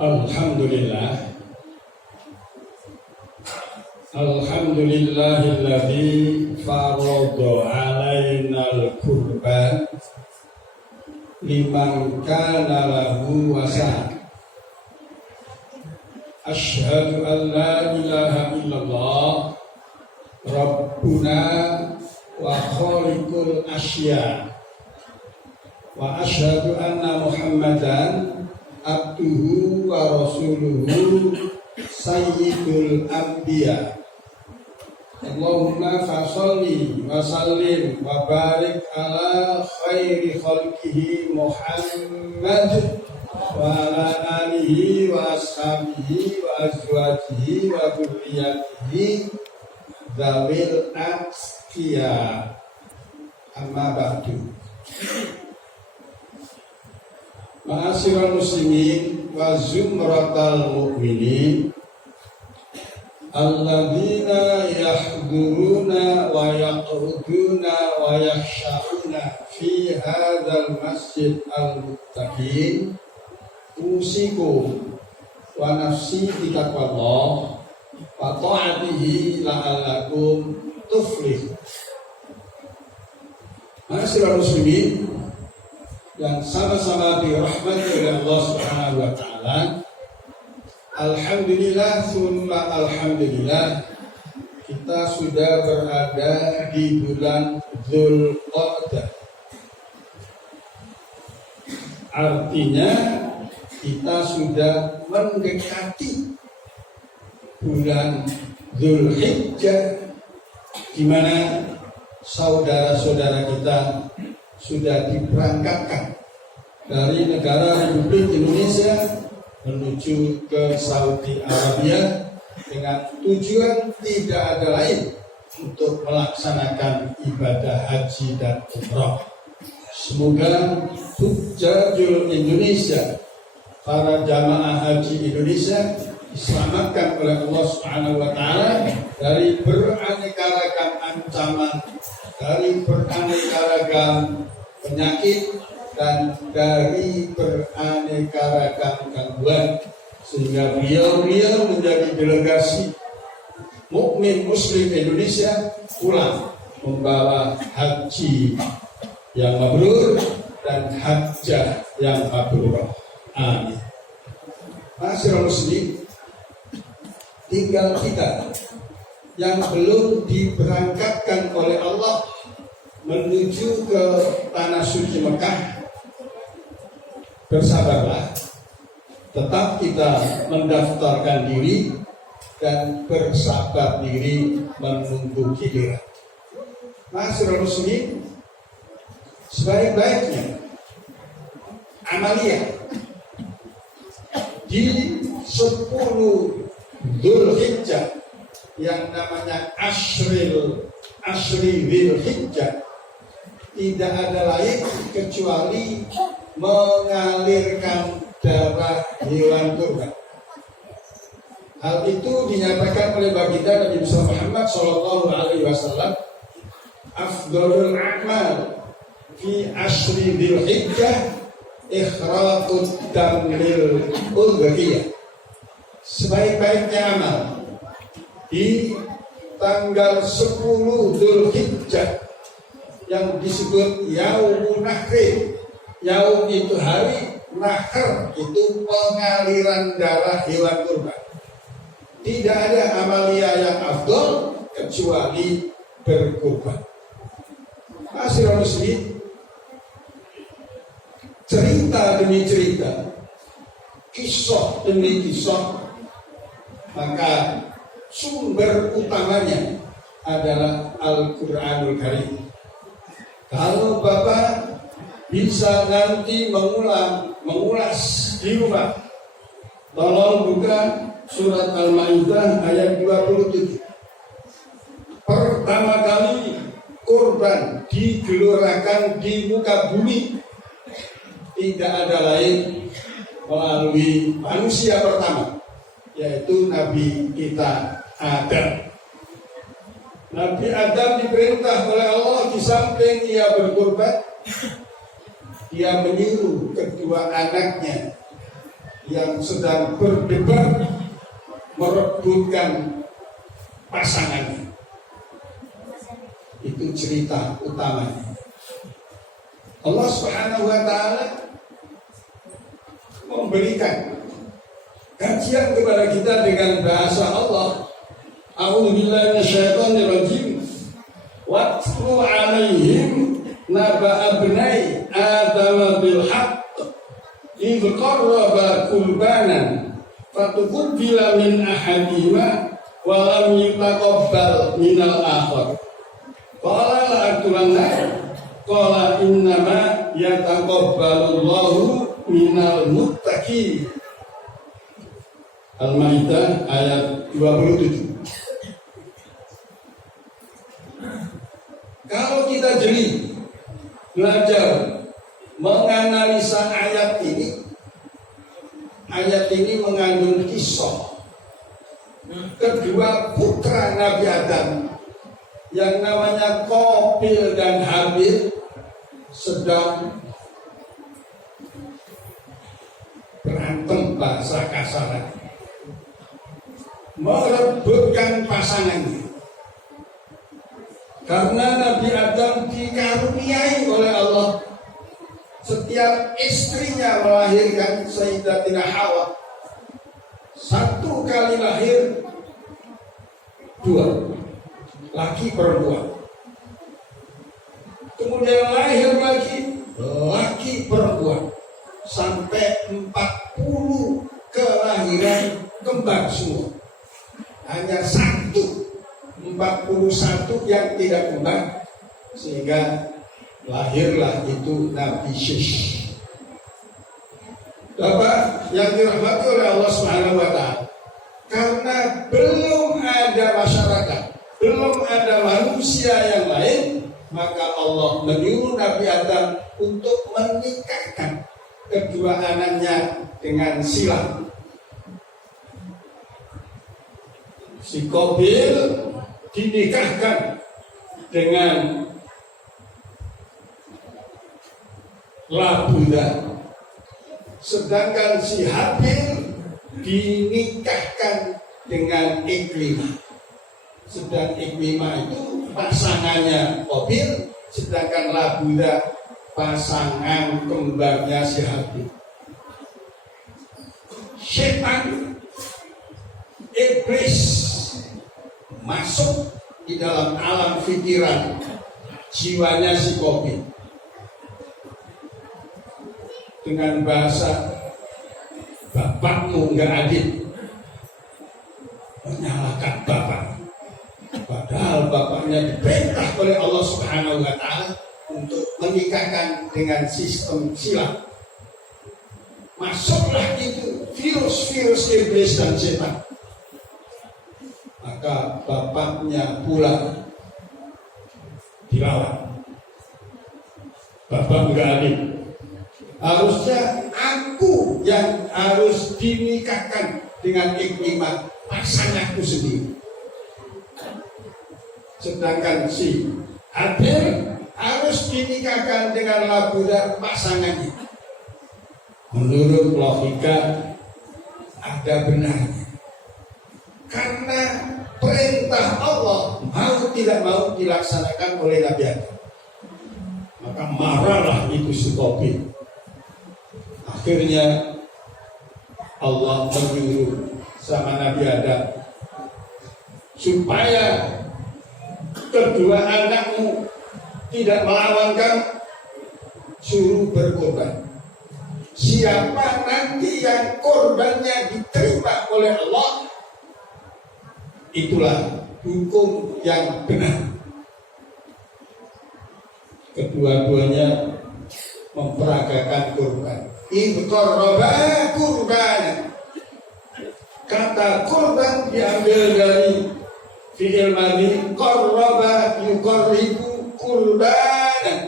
Alhamdulillah. Alhamdulillahilladzi farada alaina al-qurban liman kana lahu wasa. Asyhadu an la ilaha illallah Rabbuna wa khaliqul asya. Wa asyhadu anna Muhammadan abduhu wa rasuluhu sayyidul anbiya. Allahumma fasalli wa sallim wa barik ala khairi khalqihi Muhammad wa ala alihi wa ashabihi wa azwajihi wa dzurriyyatihi dzawil aqfiya. Amma ba'du. Ma'asyiral muslimin wa zumratal mu'minin alladzina yahduruna wa yaquduna wa yakhsha'una fi hadzal masjid al-muttaqin usikum wa nafsi bitaqwallah wa ta'atihi la'allakum tuflihun. Ma'asyiral muslimin yang sama-sama dirahmati oleh Allah Subhanahu wa taala. Alhamdulillah summa alhamdulillah, kita sudah berada di bulan Dzulqa'dah. Artinya kita sudah mendekati bulan Dzulhijjah, di mana saudara-saudara kita sudah diberangkatkan dari negara Republik Indonesia menuju ke Saudi Arabia dengan tujuan tidak ada lain untuk melaksanakan ibadah haji dan umrah. Semoga Hujjajul Indonesia, para jamaah haji Indonesia, diselamatkan oleh Allah Subhanahu wa taala dari beraneka ragam ancaman, dari beraneka ragam penyakit, dan dari beraneka ragam gangguan, sehingga beliau menjadi delegasi mukmin muslim Indonesia pulang membawa haji yang mabrur dan hajjah yang mabrurah. Amin. Ma'asyiral muslimin, tinggal kita yang belum diberangkatkan oleh Allah menuju ke tanah suci Mekah. Bersabarlah, tetap kita mendaftarkan diri dan bersabar diri menunggu giliran. Ma'asyiral muslimin, sebaik-baiknya amaliyah di 10 Dzulhijjah yang namanya Ashri Dzulhijjah tidak ada lain kecuali mengalirkan darah hewan kurban. Hal itu dinyatakan oleh baginda Nabi Muhammad SAW, afdhalul a'mal fi ashri dzulhijjah ikhraqud dam lil udhiyah. Sebaik-baiknya amal di tanggal 10 Dzulhijjah yang disebut Yaumun Nahri. Yaum itu hari, Nahr itu pengaliran darah hewan kurban. Tidak ada amalia yang afdol kecuali berkurban. Ma'asyiral muslimin, cerita demi cerita, kisah demi kisah, maka sumber utamanya adalah Al-Quranul Karim. Kalau Bapak bisa nanti mengulas di rumah, tolong buka surat Al-Maidah ayat 27. Pertama kali kurban digelorkan di muka bumi, tidak ada lain melalui manusia pertama, yaitu Nabi kita Adam. Nabi Adam diperintah oleh Allah, di samping ia berkurban, dia menyuruh kedua anaknya, yang sedang berdebat merebutkan pasangannya. Itu cerita utamanya. Allah Subhanahu wa ta'ala memberikan kajian kepada kita dengan bahasa Allah. A'udzubillahi minasyaitonirrajim. Watlu 'alaihim naba'a abnai Adam bil haqq idh qarraba qurbanan fatuqbila min ahadihima wa lam yutaqabbal minal akhar. Qala la'atulanna qala innama yataqabbalullahu minal muttaqin. Al-Maidah ayat 27. Kalau kita jeli belajar menganalisa ayat ini mengandung kisah kedua putra Nabi Adam yang namanya Qabil dan Habil sedang berantem, bahasa kasar, merebutkan pasangannya. Karena Nabi Adam dikaruniai oleh Allah, setiap istrinya melahirkan Sayyidatina Hawa. Satu kali lahir 2, laki perempuan. Kemudian lahir lagi laki perempuan, sampai 40 kelahiran kembar semua. Hanya 41 yang tidak kembar, sehingga lahirlah itu Nabi Syish. Bapak yang dirahmati oleh Allah Subhanahu wa ta'ala, karena belum ada masyarakat, belum ada manusia yang lain, maka Allah menyuruh Nabi Adam untuk menikahkan kedua anaknya dengan silang. Si Qabil dinikahkan dengan Labuda, sedangkan si Habil dinikahkan dengan Ikrimah. Sedang Ikrimah itu pasangannya Qabil, sedangkan Labuda pasangan kembarnya si Habil. Syaitan, iblis masuk di dalam alam pikiran jiwanya si Qabil dengan bahasa bapakmu nggak adil, menyalahkan bapak, padahal bapaknya diperintah oleh Allah Subhanahu wa ta'ala untuk menikahkan dengan sistem silang. Masuklah itu virus-virus iblis dan setan. Maka bapaknya pula dilawan. Bapak nggak adil, harusnya aku yang harus dinikahkan dengan Ikrimah, pasanganku sendiri. Sedangkan si Habil harus dinikahkan dengan Labuda, pasangannya. Menurut logika ada benarnya, karena perintah Allah mau tidak mau dilaksanakan oleh Nabi Adam. Maka marahlah itu si Qabil. Akhirnya Allah menyuruh sama Nabi Adam supaya kedua anakmu tidak melawan kamu, suruh berkorban. Siapa nanti yang korbannya diterima oleh Allah, itulah hukum yang benar. Kedua-duanya memperagakan kurban. Qarraba kurban. Kata kurban diambil dari fi'il madhi qarraba yuqarribu kurbanan,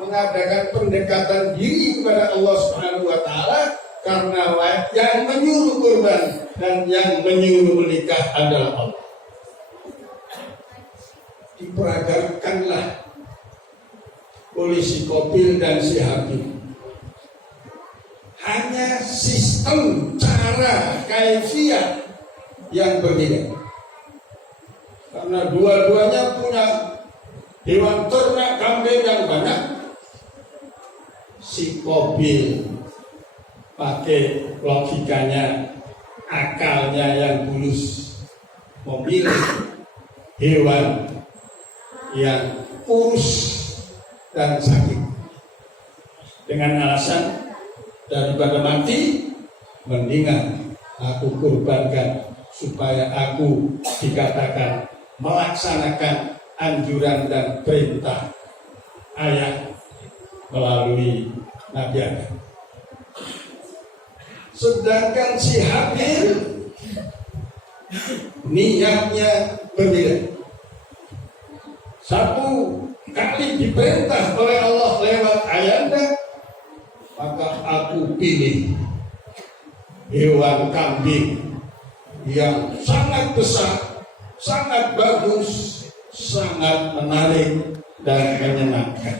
mengadakan pendekatan diri kepada Allah Subhanahu wa ta'ala, karena yang menyuruh kurban dan yang menyuruh menikah adalah Allah. Diperagakanlah oleh si Qabil dan si Habil. Hanya sistem sistem, cara, kaifiat yang berbeda. Karena dua-duanya punya hewan ternak kambing yang banyak. Si Qabil pakai logikanya, akalnya yang bulus, memilih hewan yang kurus dan sakit dengan alasan daripada mati mendingan aku kurbankan supaya aku dikatakan melaksanakan anjuran dan perintah ayah melalui Nabi Adam. Sedangkan si Habil niatnya berbeda. Satu kali diperintah oleh Allah lewat ayanda, maka aku pilih hewan kambing yang sangat besar, sangat bagus, sangat menarik dan menyenangkan.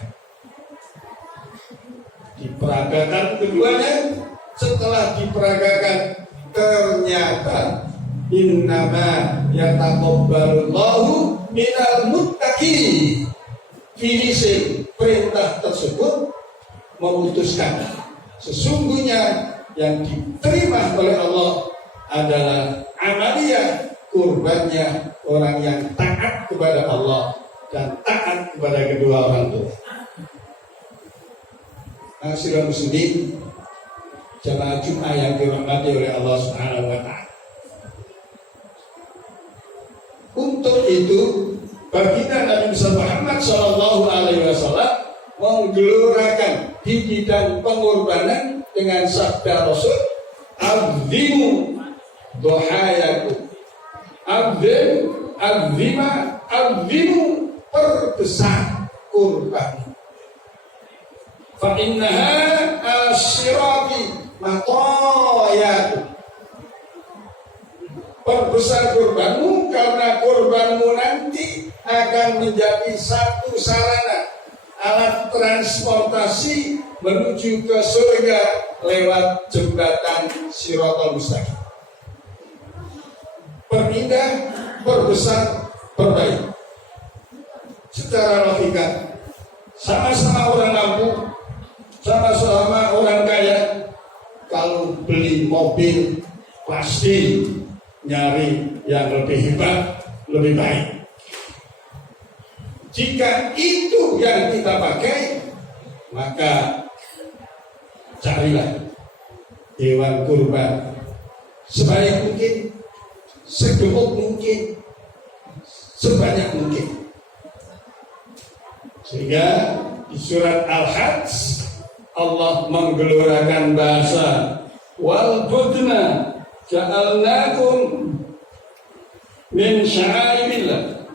Diperagakan keduanya. Setelah diperagakan ternyata innama yataqabbalullahu minal muttaqin. Finishing perintah tersebut memutuskan sesungguhnya yang diterima oleh Allah adalah amaliyah kurbannya orang yang taat kepada Allah dan taat kepada kedua orang tua. Hadirin muslimin jamaah Jumat yang dirahmati oleh Allah Subhanahu wa taala. Untuk itu baginda Nabi Muhammad sallallahu alaihi wasallam menggelurakan di bidang pengorbanan dengan sabda Rasul, "Azimu dohayaku." Azimu perbesar kurban. Fa innaha asyirati matoyatu. Perbesar kurbanmu karena kurbanmu nanti akan menjadi satu sarana alat transportasi menuju ke surga lewat jembatan Shiratal Mustaqim. Perindah, perbesar, perbaik. Secara logika, sama-sama orang mampu, sama-sama orang kaya, kalau beli mobil pasti nyari yang lebih hebat, lebih baik. Jika itu yang kita pakai, maka carilah hewan kurban sebaik mungkin, segemuk mungkin, sebanyak mungkin. Sehingga di surat Al-Hajj Allah menggelurakan bahasa wal budna ja'alnakum min sya'airillah.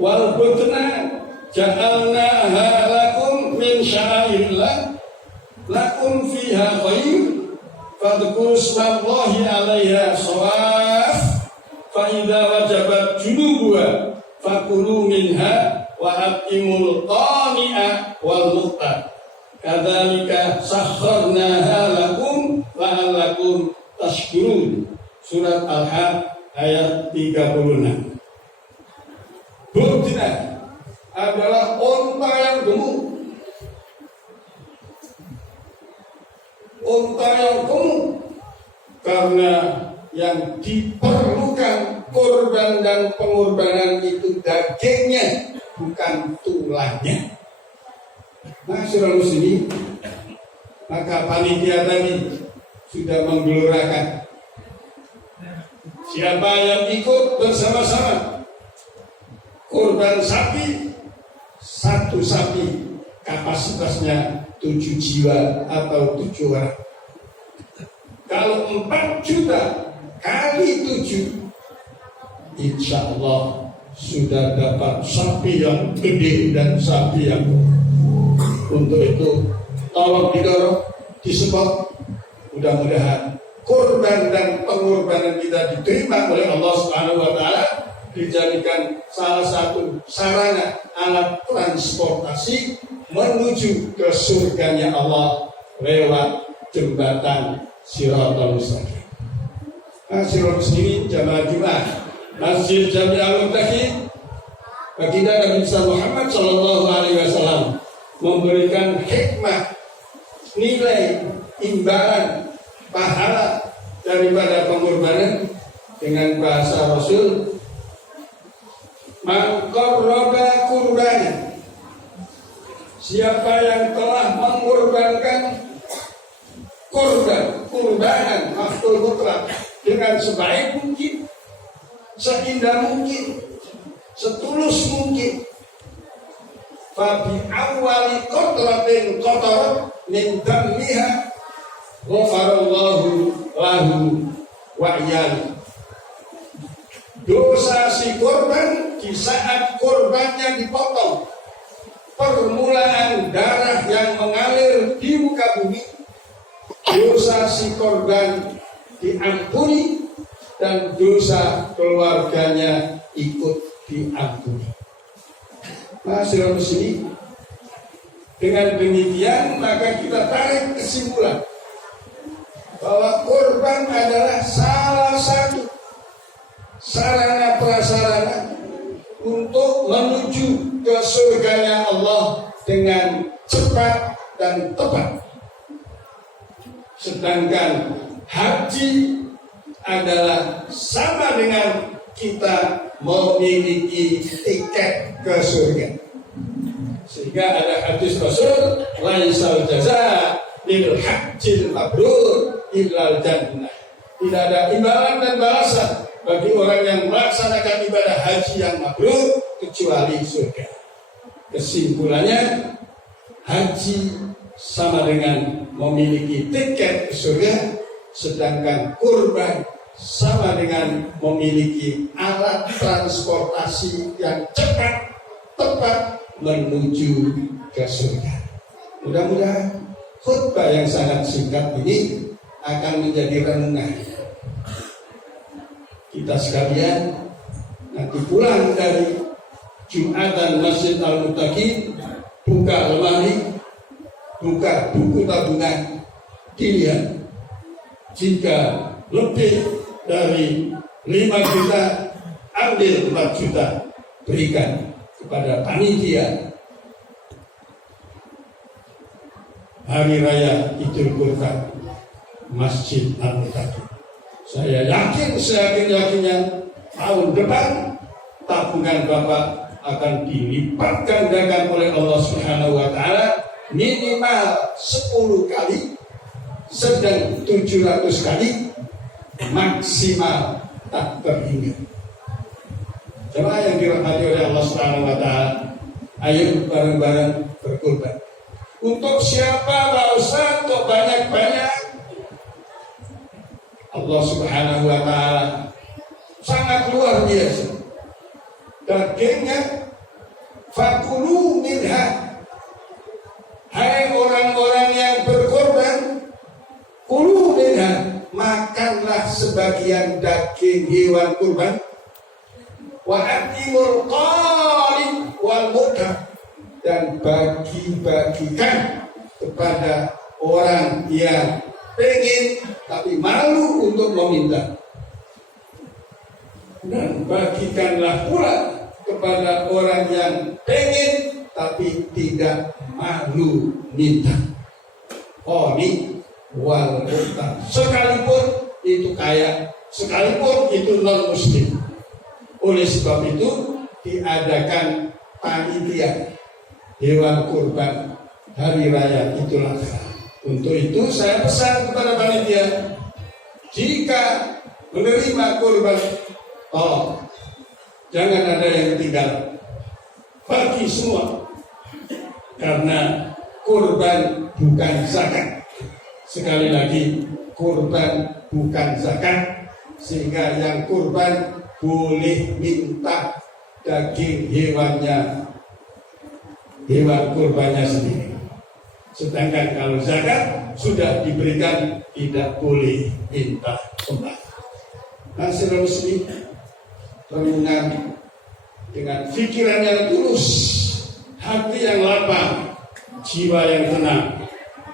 Wal budna ja'alnaha lakum min sya'airillah lakum fiha khair fadhkuru ismallahi 'alaiha shawaf fa idza wajabat junubuha fakulu minha wa atimul qani'a wal muqtad kadzalika sakharnaha lakum la'allakum tashkurun. Surat Al-Hajj ayat 36. Budna adalah unta yang gemuk. Unta yang gemuk karena yang diperlukan korban dan pengorbanan itu dagingnya, bukan tulangnya. Masyaallah muslimin, maka panitia tadi sudah menggelurakan siapa yang ikut bersama-sama korban sapi, satu sapi kapasitasnya 7 jiwa atau 7 orang. Kalau 4 juta kali 7, insya Allah sudah dapat sapi yang gede dan sapi yang untuk itu tolong didorong, disupport. Mudah-mudahan korban dan pengorbanan kita diterima oleh Allah Subhanahu wa taala, dijadikan salah satu sarana alat transportasi menuju ke surganya Allah lewat jembatan Shiratal Mustaqim. Shiratal Muslimin jamaah Jumat Masjid Jami'ah Al-Muttaqin, baginda Nabi Muhammad Shallallahu Alaihi Wasallam memberikan hikmah, nilai, imbalan, pahala daripada pengorbanan dengan bahasa Rasul, man qarraba qurbanan, siapa yang telah mengorbankan kurbanan maf'ul mutlaq dengan sebaik mungkin, seindah mungkin, setulus mungkin, fa bi awwali qatratin qatarat min dammiha ghafarallahu lahu wa'yan. Dosa si korban di saat korbannya dipotong, permulaan darah yang mengalir di muka bumi, dosa si korban diampuni dan dosa keluarganya ikut diampuni. Masyaallah muslimin, dengan demikian maka kita tarik kesimpulan bahwa korban adalah salah satu sarana prasarana untuk menuju ke surganya Allah dengan cepat dan tepat. Sedangkan haji adalah sama dengan kita memiliki tiket ke surga. Sehingga ada hadis Rasul, laisal jaza lil hajjil mabrur illal jannah. Tidak ada imbalan dan balasan bagi orang yang melaksanakan ibadah haji yang mabrur kecuali surga. Kesimpulannya, haji sama dengan memiliki tiket ke surga, sedangkan kurban sama dengan memiliki alat transportasi yang cepat, tepat menuju ke surga. Mudah-mudahan khutbah yang sangat singkat ini akan menjadi renungan kita sekalian nanti pulang dari Jumatan Masjid Al-Muttaqin, buka lemari, buka buku tabungan, dilihat jika lebih dari 5 juta, ambil 4 juta, berikan kepada panitia Hari Raya Idul Kurban Masjid Al-Muttaqin. Saya yakin seyakin-yakinnya tahun depan tabungan Bapak akan dilipat gandakan oleh Allah Subhanahu wa taala minimal 10 kali, sedang 700 kali, maksimal tak terhingga. Jemaah yang dirahmati oleh Allah Subhanahu wa taala, ayo bareng-bareng berkurban. Untuk siapa Pak Ustaz? Untuk banyak-banyak. Allah Subhanahu wa taala sangat luar biasa. Dagingnya fakulu minha. Hai orang-orang yang berkorban, kulu minha, makanlah sebagian daging hewan kurban. Wa atimul qalib wal mu'tad, dan bagi-bagikan kepada orang yang pengen tapi malu untuk meminta, dan bagikanlah pula kepada orang yang pengen tapi tidak malu minta. Qani wal mu'tad, sekalipun itu kaya, sekalipun itu non muslim. Oleh sebab itu diadakan panitia hewan kurban Hari Raya Idul Adha. Untuk itu saya pesan kepada panitia, jika menerima kurban, tolong jangan ada yang tinggal, bagi semua, karena kurban bukan zakat. Sekali lagi, kurban bukan zakat, sehingga yang kurban boleh minta daging hewannya, hewan kurbannya sendiri. Sedangkan kalau zakat sudah diberikan, tidak boleh minta kembali. Masyaallah muslim, renungan dengan pikiran yang tulus, hati yang lapang, jiwa yang tenang,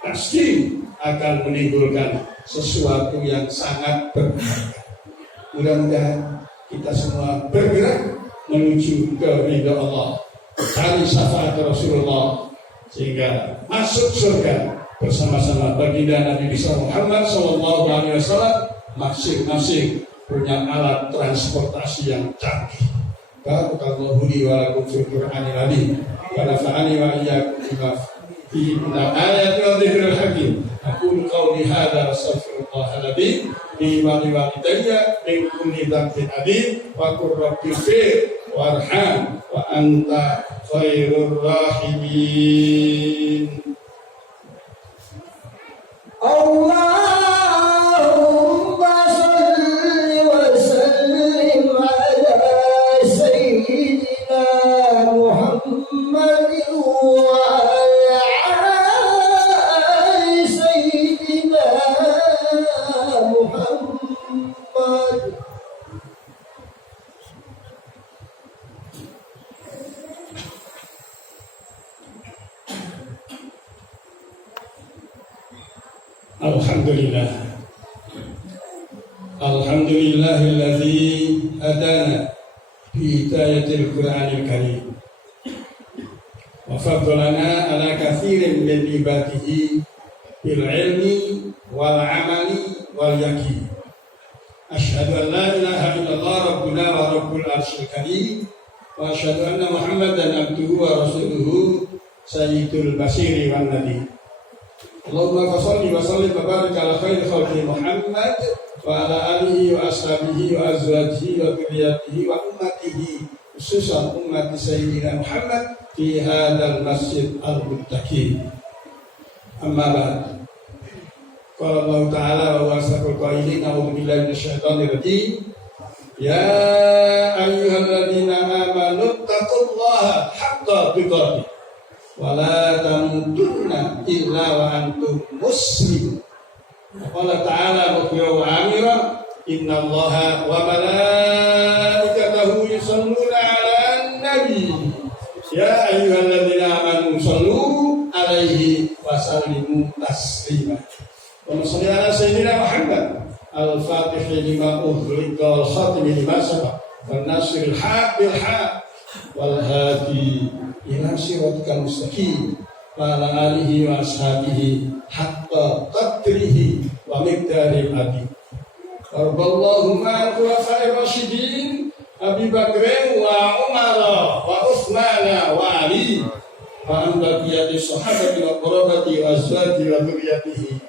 pasti akan menimbulkan sesuatu yang sangat berharga. Mudah-mudahan kita semua bergerak menuju ke ridha Allah, cari syafaat Rasulullah, sehingga masuk surga bersama-sama baginda Nabi Muhammad SAW. Masing-masing punya alat transportasi yang canggih. Barakallahu li wa lakum fil Qur'anil azim wa nafa'ani wa iyyakum bima fihi min ayati wa dzikril hakim. Aqulu qawli hadza wa astaghfirullahal azim li wa li walidayya min kulli dhanbin adzim wa qur rabbighfir warham wa anta khairur rahimin. Allahumma shalli wa sallim ala sayyidina Muhammadin wa ala ali sayyidina Muhammad. Alhamdulillahilladzi hadana bi hidayatil Qur'anil Karim wa faddalana ala katsirin min ibadihi bil ilmi wal amali wal yaqin. Asyhadu an la ilaha illallah rabbuna wa rabbul arsyil karim wa asyhadu anna Muhammadan abduhu wa rasuluhu sayyidul basiri wan nadir. Allahumma shalli wa sallim wa barik ala khairi khalqi Muhammad wa ala alihi wa ashabihi wa azwajihi wa dzurriyyatihi wa ummatihi, khususan ummati sayyidina Muhammad fi hadzal masjid al-muttaqin. Amma ba'd. Qala Allah ta'ala wa wasaqul qailin a'udzu billahi minasyaitonir rajim. Ya ayyuhalladzina amanu taqullaha haqqa tuqatih wala tamutunna illa wa antum muslimun. Allah Ta'ala wa amira innallaha wa malaikatahu yusalluna 'alan nabi ya ayyuhalladzina amanu sallu 'alaihi wa sallimu taslima. Wa salli ala sayyidina Muhammad al-fatih lima ughliqa wal khatim lima sabaq wan nasril haq bil haq wal hadi ila siratikal mustaqim wa ala alihi wa ashabihi haqqa qadrihi wa miqdaril azim. Allahumma khulafa'ir rasyidin Abi Bakr wa Umar wa Utsman wa Ali wa an baqiyati sahabati wa qurabati wa azwaji wa dzurriyyatihi